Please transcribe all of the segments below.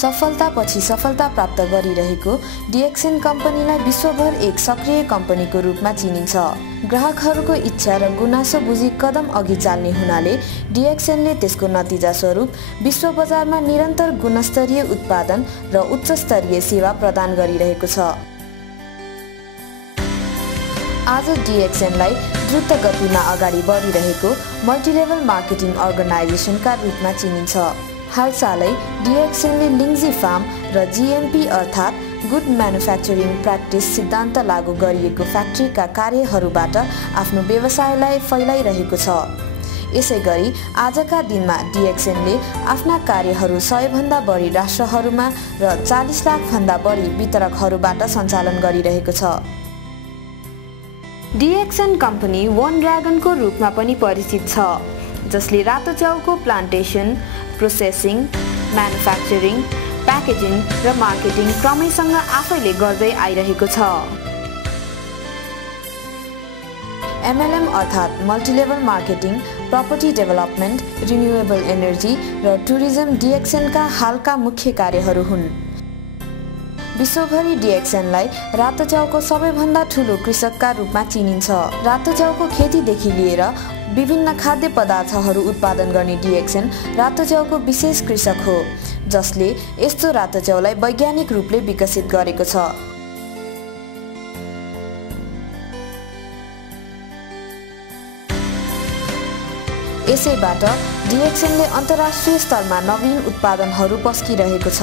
सफलतापछि सफलता प्राप्त गरिरहेको डिएक्सन कम्पनीलाई विश्वभर एक सक्रिय कम्पनीको रूपमा चिनिन्छ। ग्राहकहरूको इच्छा र गुनासो बुझी कदम अघि चाल्ने हुनाले डिएक्सनले त्यसको नतिजा स्वरूप विश्व बजारमा निरन्तर गुणस्तरीय उत्पादन र उच्च स्तरीय सेवा प्रदान गरिरहेको छ। आज डिएक्सनलाई द्रुत गतिमा अगाडि बढिरहेको मल्टिलेभल मार्केटिङ अर्गनाइजेसनका रूपमा चिनिन्छ। हालसालै डिएक्सनले लिङ्जी फार्म र जीएमपी अर्थात् गुड म्यानुफ्याक्चरिङ प्र्याक्टिस सिद्धान्त लागू गरिएको फ्याक्ट्रीका कार्यहरूबाट आफ्नो व्यवसायलाई फैलाइरहेको छ। यसैगरी आजका दिनमा डिएक्सनले आफ्ना कार्यहरू 100 भन्दा बढी राष्ट्रहरूमा र 40 लाख भन्दा बढी वितरकहरूबाट सञ्चालन गरिरहेको छ। डिएक्सन कम्पनी वन ड्र्यागनको रूपमा पनि परिचित छ, जसले रातो च्याउको प्लान्टेसन, प्रोसेसिङ, म्यानुफ्याक्चरिङ, प्याकेजिङ र मार्केटिङ क्रमैसँग आफैले गर्दै आइरहेको छ। एमएलएम अर्थात् multilevel marketing, property development, renewable energy र टुरिज्म डिएक्सनका हालका मुख्य कार्यहरू हुन्। विश्वभरि डिएक्सनलाई रातो च्याउको सबैभन्दा ठुलो कृषकका रूपमा चिनिन्छ। रातो च्याउको खेतीदेखि लिएर विभिन्न खाद्य पदार्थहरू उत्पादन गर्ने डिएक्सन रातो च्याउको विशेष कृषक हो, जसले यस्तो रातो च्याउलाई वैज्ञानिक रूपले विकसित गरेको छ। यसैबाट डिएक्सनले अन्तर्राष्ट्रिय स्तरमा नवीन उत्पादनहरू पस्किरहेको छ।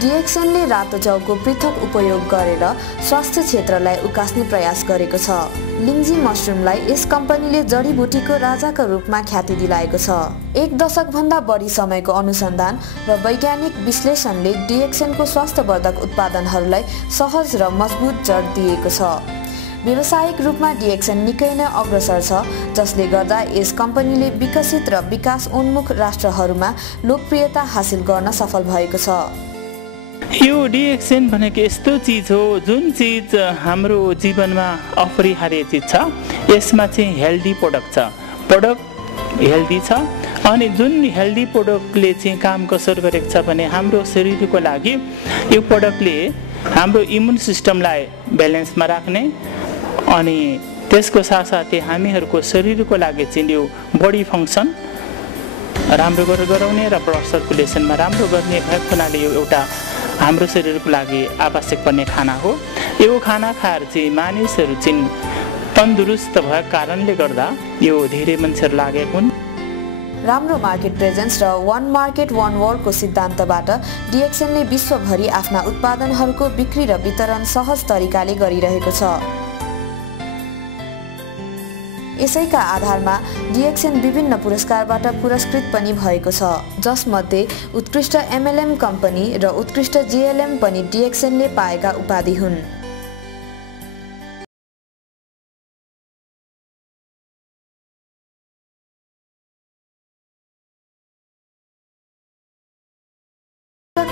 डिएक्सनले रातो च्याउको पृथक उपयोग गरेर स्वास्थ्य क्षेत्रलाई उकास्ने प्रयास गरेको छ। लिङ्जी मसरुमलाई यस कम्पनीले जडीबुटीको राजाको रूपमा ख्याति दिलाएको छ। 1 दशकभन्दा बढी समयको अनुसन्धान र वैज्ञानिक विश्लेषणले डिएक्सनको स्वास्थ्यवर्धक उत्पादनहरूलाई सहज र मजबुत जड दिएको छ। व्यावसायिक रूपमा डिएक्सन निकै नै अग्रसर छ, जसले गर्दा यस कम्पनीले विकसित र विकास उन्मुख राष्ट्रहरूमा लोकप्रियता हासिल गर्न सफल भएको छ। यो डिएक्सन भनेको यस्तो चिज हो जुन चिज हाम्रो जीवनमा अपरिहार्य चिज छ। यसमा चाहिँ हेल्दी प्रोडक्ट छ, प्रोडक्ट हेल्दी छ। अनि जुन हेल्दी प्रोडक्टले चाहिँ काम कसरी गरेको छ भने हाम्रो शरीरको लागि यो प्रोडक्टले हाम्रो इम्युन सिस्टमलाई ब्यालेन्समा राख्ने अनि त्यसको साथसाथै हामीहरूको शरीरको लागि चाहिँ यो बडी फङ्सन राम्रो गराउने र ब्लड सर्कुलेसनमा राम्रो गर्ने भएको हुनाले यो एउटा हाम्रो शरीरको लागि आवश्यक पर्ने खाना हो। यो खाना खाएर चाहिँ मानिसहरू चाहिँ तन्दुरुस्त भएको कारणले गर्दा यो धेरै मान्छेहरू लागेको हुन्। राम्रो मार्केट प्रेजेन्स र वन मार्केट वन वर्ल्डको सिद्धान्तबाट डिएक्सनले विश्वभरि आफ्ना उत्पादनहरूको बिक्री र वितरण सहज तरिकाले गरिरहेको छ। यसैका आधारमा डिएक्सन विभिन्न पुरस्कारबाट पुरस्कृत पनि भएको छ, जसमध्ये उत्कृष्ट एमएलएम कम्पनी र उत्कृष्ट जीएलएम पनि डिएक्सनले पाएका उपाधि हुन्।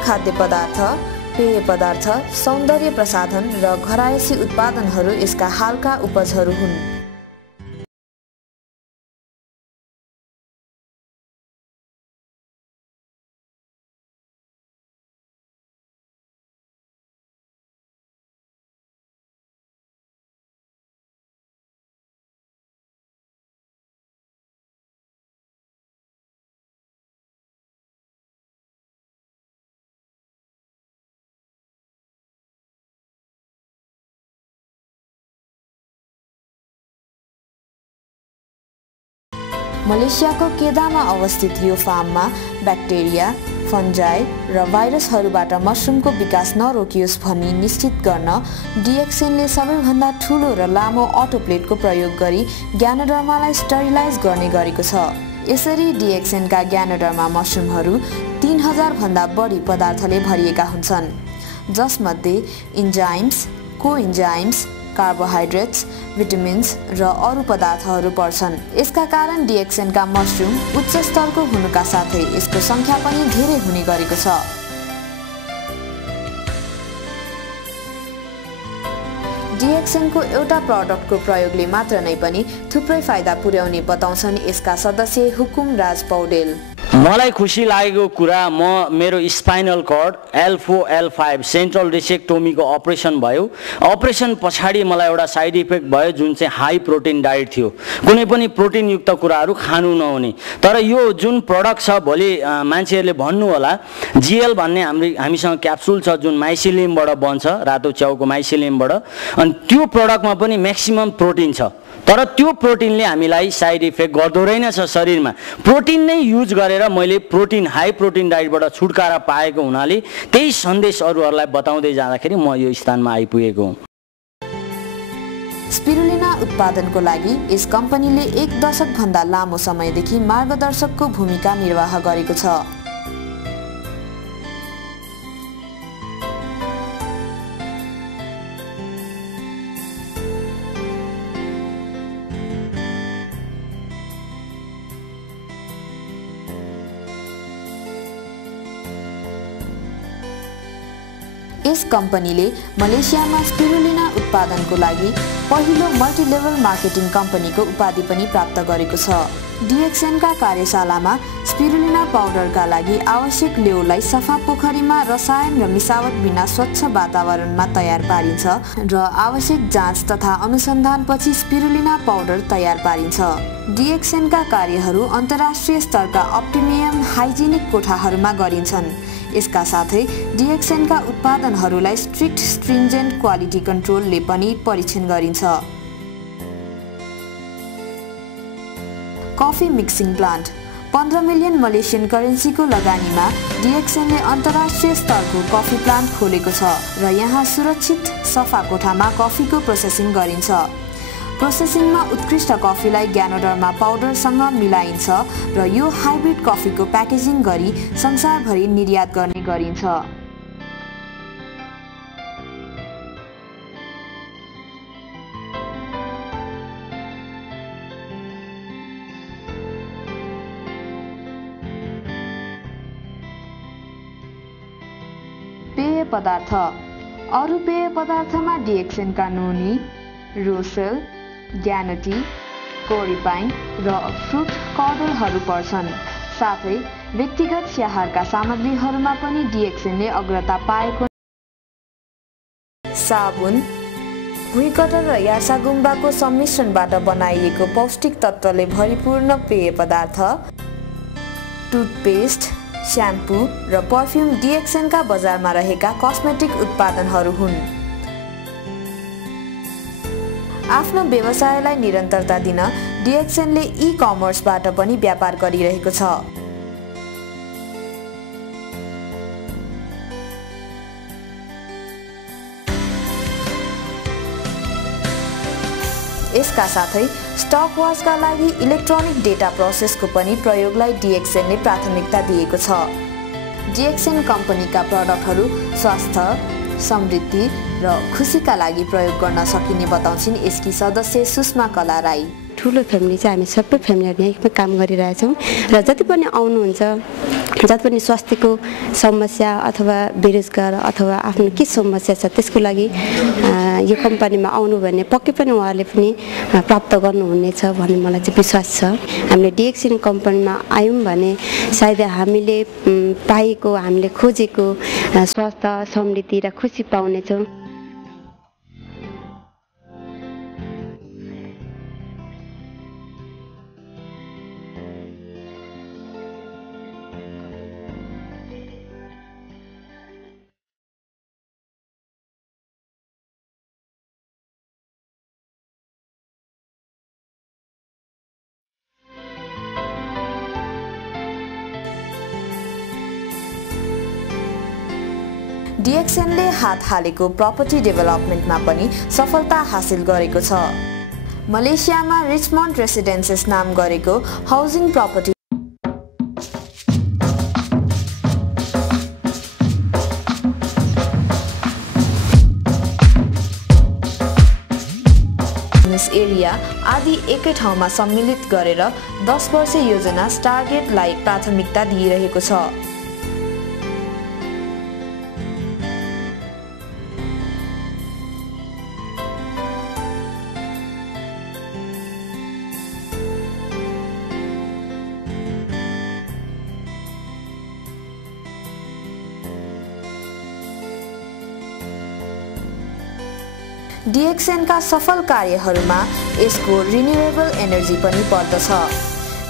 खाद्य पदार्थ, पेय पदार्थ, सौन्दर्य प्रसाधन र घरायसी उत्पादनहरू यसका हालका उपजहरू हुन्। मलेसियाको केदामा अवस्थित यो फार्ममा ब्याक्टेरिया, फन्जाई र भाइरसहरूबाट मसरुमको विकास नरोकियोस् भनी निश्चित गर्न डिएक्सनले सबैभन्दा ठूलो र लामो अटोप्लेटको प्रयोग गरी ग्यानोडर्मालाई स्टरिलाइज गर्ने गरेको छ। यसरी डिएक्सनका ग्यानोडर्मा मसरुमहरू 3000 भन्दा बढी पदार्थले भरिएका हुन्छन्, जसमध्ये इन्जाइम्स, कोइन्जाइम्स, कार्बोहाइड्रेट्स, भिटामिन्स र अरू पदार्थहरू पर्छन्। यसका कारण डिएक्सनका मसरुम उच्च स्तरको हुनुका साथै यसको संख्या पनि धेरै हुने गरेको छ। डिएक्सनको एउटा प्रडक्टको प्रयोगले मात्र नै पनि थुप्रै फाइदा पुर्याउने बताउँछन् यसका सदस्य हुकुम राज पौडेल। मलाई खुसी लागेको कुरा मेरो spinal cord L4 L5 central रेसेक्टोमीको अपरेसन भयो। अपरेसन पछाडि मलाई एउटा साइड इफेक्ट भयो जुन चाहिँ हाई प्रोटिन डाइट थियो, कुनै पनि प्रोटिनयुक्त कुराहरू खानु नहुने। तर यो जुन प्रडक्ट छ भोलि मान्छेहरूले भन्नु होला GL भन्ने हामीसँग क्याप्सुल छ जुन माइसिलियमबाट बन्छ, रातो च्याउको माइसिलियमबाट, अनि त्यो प्रडक्टमा पनि म्याक्सिमम प्रोटिन छ। तर त्यो प्रोटिनले हामीलाई साइड इफेक्ट गर्दो रहेनछ शरीरमा। प्रोटिन नै युज गरेर मैले प्रोटिन हाई प्रोटिन डाइटबाट छुटकारा पाएको हुनाले त्यही सन्देश अरूहरूलाई बताउँदै जाँदाखेरि म यो स्थानमा आइपुगेको हुँ। स्पिरुलिना उत्पादनको लागि यस कम्पनीले 1 दशक भन्दा लामो समयदेखि मार्गदर्शकको भूमिका निर्वाह गरेको छ। यस कम्पनीले मलेसियामा स्पिरुलिना उत्पादनको लागि पहिलो मल्टिलेभल मार्केटिङ कम्पनीको उपाधि पनि प्राप्त गरेको छ। DXNका कार्यशालामा स्पिरुलिना पाउडरका लागि आवश्यक लेउलाई सफा पोखरीमा रसायन र मिसावट बिना स्वच्छ वातावरणमा तयार पारिन्छ र आवश्यक जाँच तथा अनुसन्धानपछि स्पिरुलिना पाउडर तयार पारिन्छ। DXNका कार्यहरू अन्तर्राष्ट्रिय स्तरका अप्टिमियम हाइजिनिक कोठाहरूमा गरिन्छन्। यसका साथै DXNका उत्पादनहरूलाई स्ट्रिन्जेन्ट क्वालिटी कन्ट्रोलले पनि परीक्षण गरिन्छ। Coffee mixing plant 15 million Malaysian करेन्सीको लगानीमा DXNले अन्तर्राष्ट्रिय स्तरको कफी प्लान्ट खोलेको छ र यहाँ सुरक्षित सफा कोठामा कफीको प्रोसेसिङ गरिन्छ। प्रोसेसिङमा उत्कृष्ट कफीलाई ग्यानोडरमा पाउडरसँग मिलाइन्छ र यो हाइब्रिड कफीको प्याकेजिङ गरी संसारभरि निर्यात गर्ने गरिन्छ। पेय पदार्थ अरू पेय पदार्थमा DXNका नोनी, रोसेल, ग्यानटी, कोरिपाइन र फ्रुट कर्डलहरू पर्छन्। साथै व्यक्तिगत स्याहारका सामग्रीहरूमा पनि DXNले अग्रता पाएको। साबुन भुइँकटर र यार्सागुम्बाको सम्मिश्रणबाट बनाइएको पौष्टिक तत्त्वले भरिपूर्ण पेय पदार्थ, टुथपेस्ट, स्याम्पू र पर्फ्युम DXNका बजारमा रहेका कस्मेटिक उत्पादनहरू हुन्। आफ्नो व्यवसायलाई निरन्तरता दिन DXNले ई-कमर्सबाट पनि व्यापार गरिरहेको छ। यसका साथै स्टक वाचका लागि इलेक्ट्रोनिक डेटा प्रोसेसको पनि प्रयोगलाई DXNले प्राथमिकता दिएको छ। DXN कम्पनीका प्रडक्टहरू स्वास्थ्य, समृद्धि र खुसीका लागि प्रयोग गर्न सकिने बताउँछिन् यसकी सदस्य सुषमा कला राई। ठुलो फ्यामिली चाहिँ हामी सबै फ्यामिलीहरू यहीँ काम गरिरहेछौँ र जति पनि आउनुहुन्छ, जति पनि स्वास्थ्यको समस्या अथवा बेरोजगार अथवा आफ्नो के समस्या छ त्यसको लागि यो कम्पनीमा आउनु भने पक्कै पनि उहाँहरूले पनि प्राप्त गर्नुहुनेछ भन्ने मलाई चाहिँ विश्वास छ। हामीले DXN कम्पनीमा आयौँ भने सायद हामीले पाएको, हामीले खोजेको स्वास्थ्य, समृद्धि र खुसी पाउनेछौँ। DXNले हात हालेको प्रपर्टी डेभलपमेन्टमा पनि सफलता हासिल गरेको छ। मलेसियामा रिचमन्ड रेसिडेन्सेस नाम गरेको हाउसिङ प्रपर्टी एरिया आदि एकै ठाउँमा सम्मिलित गरेर 10 वर्ष योजना टार्गेटलाई प्राथमिकता दिइरहेको छ। डिएक्सएनका सफल कार्यहरूमा यसको रिन्युएबल एनर्जी पनि पर्दछ।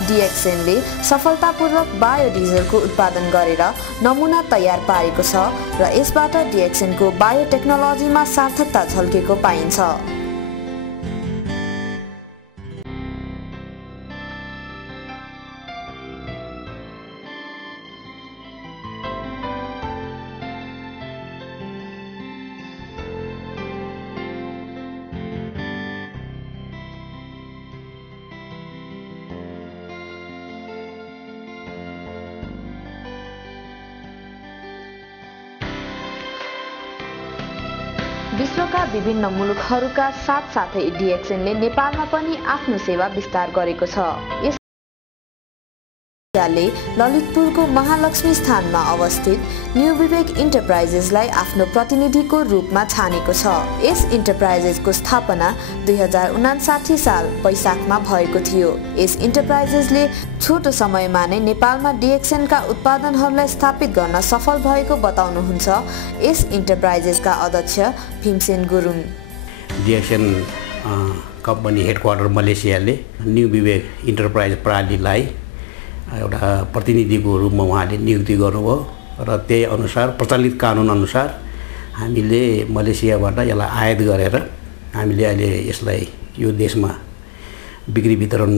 डिएक्सएनले सफलतापूर्वक बायोडिजलको उत्पादन गरेर नमुना तयार पारेको छ र यसबाट डिएक्सएनको बायोटेक्नोलोजीमा सार्थकता झल्केको पाइन्छ। विश्वका विभिन्न मुलुकहरूका साथसाथै डिएक्सएनले नेपालमा पनि आफ्नो सेवा विस्तार गरेको छ। यसले ललितपुरको महालक्ष्मी स्थानमा अवस्थित न्यू विवेक इन्टरप्राइजेसलाई आफ्नो प्रतिनिधिको रूपमा छानेको छ। यस इन्टरप्राइजेसको स्थापना 2059 साल वैशाखमा भएको थियो। यस इन्टरप्राइजेसले छोटो समयमा नै नेपालमा डिएक्सएनका उत्पादनहरूलाई स्थापित गर्न सफल भएको बताउनुहुन्छ यस इन्टरप्राइजेसका अध्यक्ष Bhimsen Gurung. DXN company headquarter मलेसियाले न्यू विवेक इन्टरप्राइज प्रणालीलाई एउटा प्रतिनिधिको रूपमा उहाँले नियुक्ति गर्नुभयो र त्यही अनुसार प्रचलित कानुन अनुसार हामीले मलेसियाबाट यसलाई आयात गरेर हामीले अहिले यसलाई यो देशमा बिक्री वितरण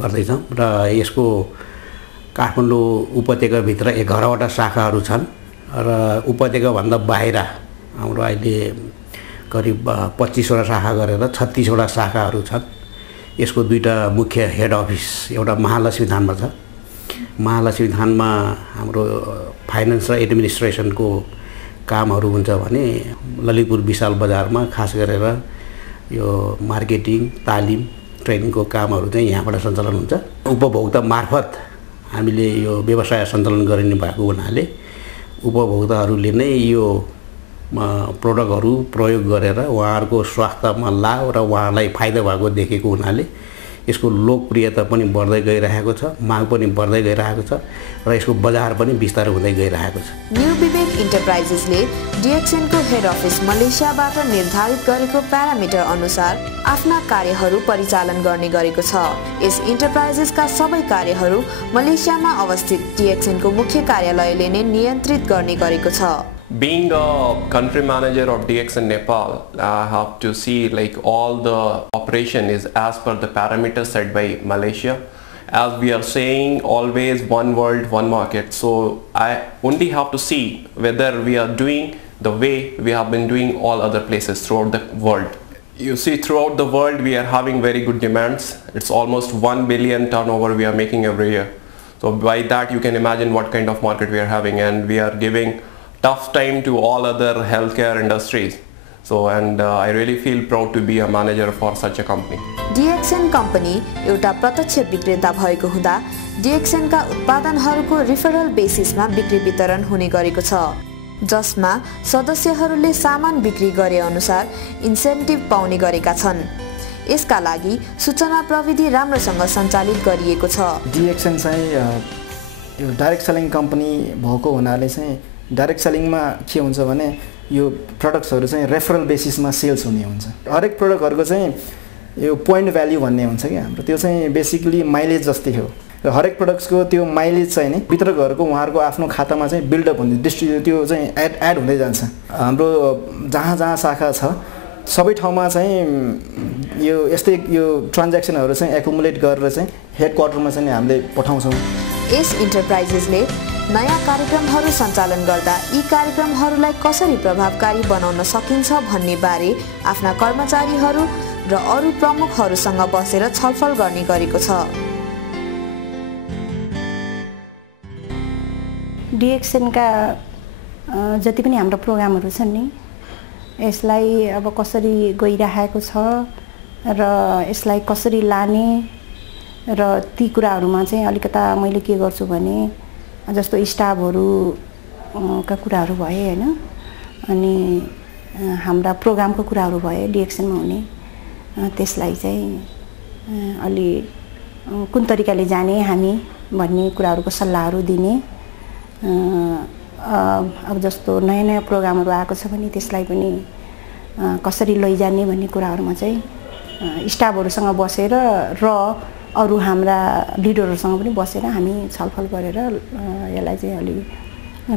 गर्दैछौँ र यसको काठमाडौँ उपत्यकाभित्र 11वटा शाखाहरू छन् र उपत्यकाभन्दा बाहिर हाम्रो अहिले करिब 25वटा शाखा गरेर 36वटा शाखाहरू छन्। यसको 2टा मुख्य हेड अफिस एउटा महालक्ष्मी थानमा छ। महालक्ष्मी थानमा हाम्रो फाइनेन्स र एडमिनिस्ट्रेसनको कामहरू हुन्छ भने ललितपुर विशाल बजारमा खास गरेर यो मार्केटिङ तालिम ट्रेनिङको कामहरू चाहिँ यहाँबाट सञ्चालन हुन्छ। उपभोक्ता मार्फत हामीले यो व्यवसाय सञ्चालन गरिने भएको हुनाले उपभोक्ताहरूले नै यो प्रोडक्टहरू प्रयोग गरेर उहाँहरूको स्वास्थ्यमा लाभ र उहाँलाई फाइदा भएको देखेको हुनाले यसको लोकप्रियता पनि बढ्दै गइरहेको छ, माग पनि बढ्दै गइरहेको छ र यसको बजार पनि विस्तार हुँदै गइरहेको छ। न्यू विवेक इन्टरप्राइजेसले डिएक्सएनको हेड अफिस मलेसियाबाट निर्धारित गरेको प्यारामिटर अनुसार आफ्ना कार्यहरू परिचालन गर्ने गरेको छ। यस इन्टरप्राइजेसका सबै कार्यहरू मलेसियामा अवस्थित डिएक्सएनको मुख्य कार्यालयले नै नियन्त्रित गर्ने गरेको छ। Being a country manager of DXN Nepal, I have to see like all the operation is as per the parameters set by Malaysia. As we are saying, always one world, one market. So I only have to see whether we are doing the way we have been doing all other places throughout the world. You see, throughout the world we are having very good demands. It's almost 1 billion turnover we are making every year. So by that you can imagine what kind of market we are having, and we are giving tough time to all other healthcare industries. So I really feel proud to be a manager for such a company. DXN company एउटा प्रत्यक्ष विक्रेता भएको हुँदा डिएक्सएनका उत्पादनहरूको referral बेसिसमा बिक्री वितरण हुने गरेको छ, जसमा सदस्यहरूले सामान बिक्री गरे अनुसार इन्सेन्टिभ पाउने गरेका छन्। यसका लागि सूचना प्रविधि राम्रोसँग सञ्चालित गरिएको छ। डिएक्सएन चाहिँ यो डाइरेक्ट सेलिङ कम्पनी भएको हुनाले चाहिँ डाइरेक्ट सेलिङमा के हुन्छ भने यो प्रडक्ट्सहरू चाहिँ रेफरल बेसिसमा सेल्स हुने हुन्छ। हरेक प्रडक्टहरूको चाहिँ यो पोइन्ट भ्याल्यू भन्ने हुन्छ कि हाम्रो, त्यो चाहिँ बेसिकली माइलेज जस्तै हो र हरेक प्रडक्ट्सको त्यो माइलेज चाहिँ नि वितरकहरूको उहाँहरूको आफ्नो खातामा चाहिँ बिल्डअप हुँदै त्यो चाहिँ एड हुँदै जान्छ। हाम्रो जहाँ जहाँ शाखा छ सबै ठाउँमा चाहिँ यो यस्तै यो ट्रान्ज्याक्सनहरू चाहिँ एकुमुलेट गरेर चाहिँ हेड क्वार्टरमा चाहिँ हामीले पठाउँछौँ। यस इन्टरप्राइजेसले नयाँ कार्यक्रमहरू सञ्चालन गर्दा यी कार्यक्रमहरूलाई कसरी प्रभावकारी बनाउन सकिन्छ भन्ने बारे आफ्ना कर्मचारीहरू र अरू प्रमुखहरूसँग बसेर छलफल गर्ने गरेको छ। डिएक्सएनका जति पनि हाम्रो प्रोग्रामहरू छन् नि, यसलाई अब कसरी गइरहेको छ र यसलाई कसरी लाने र ती कुराहरूमा चाहिँ अलिकता मैले के गर्छु भने जस्तो स्टाफहरू का कुराहरू भए हैन, अनि हाम्रा प्रोग्रामको कुराहरू भए डिएक्सएनमा हुने, त्यसलाई चाहिँ अलि कुन तरिकाले जाने हामी भन्ने कुराहरूको सल्लाहहरू दिने। अब जस्तो नयाँ नयाँ प्रोग्रामहरू आएको छ भने त्यसलाई पनि कसरी लैजाने भन्ने कुराहरूमा चाहिँ स्टाफहरूसँग बसेर र अरू हाम्रा लिडरहरूसँग पनि बसेर हामी छलफल गरेर यसलाई चाहिँ अलि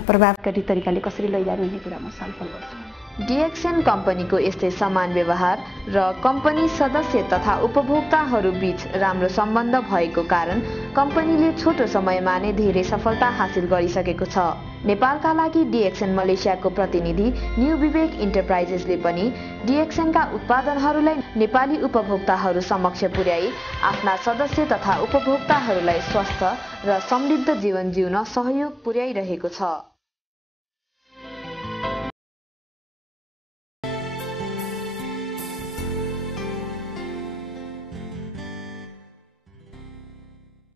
प्रभावकारी तरिकाले कसरी लैजाने भन्ने कुरामा छलफल गर्छौँ। डिएक्सन कम्पनीको यस्तै समान व्यवहार र कम्पनी सदस्य तथा उपभोक्ताहरू बीच राम्रो सम्बन्ध भएको कारण कम्पनीले छोटो समयमा नै धेरै सफलता हासिल गरिसकेको छ। नेपालका लागि डिएक्सन मलेसियाको प्रतिनिधि न्यू विवेक इन्टरप्राइजेसले पनि डिएक्सनका उत्पादनहरूलाई नेपाली उपभोक्ताहरू समक्ष पुर्याई आफ्ना सदस्य तथा उपभोक्ताहरूलाई स्वस्थ र समृद्ध जीवन जिउन सहयोग पुर्याइरहेको छ।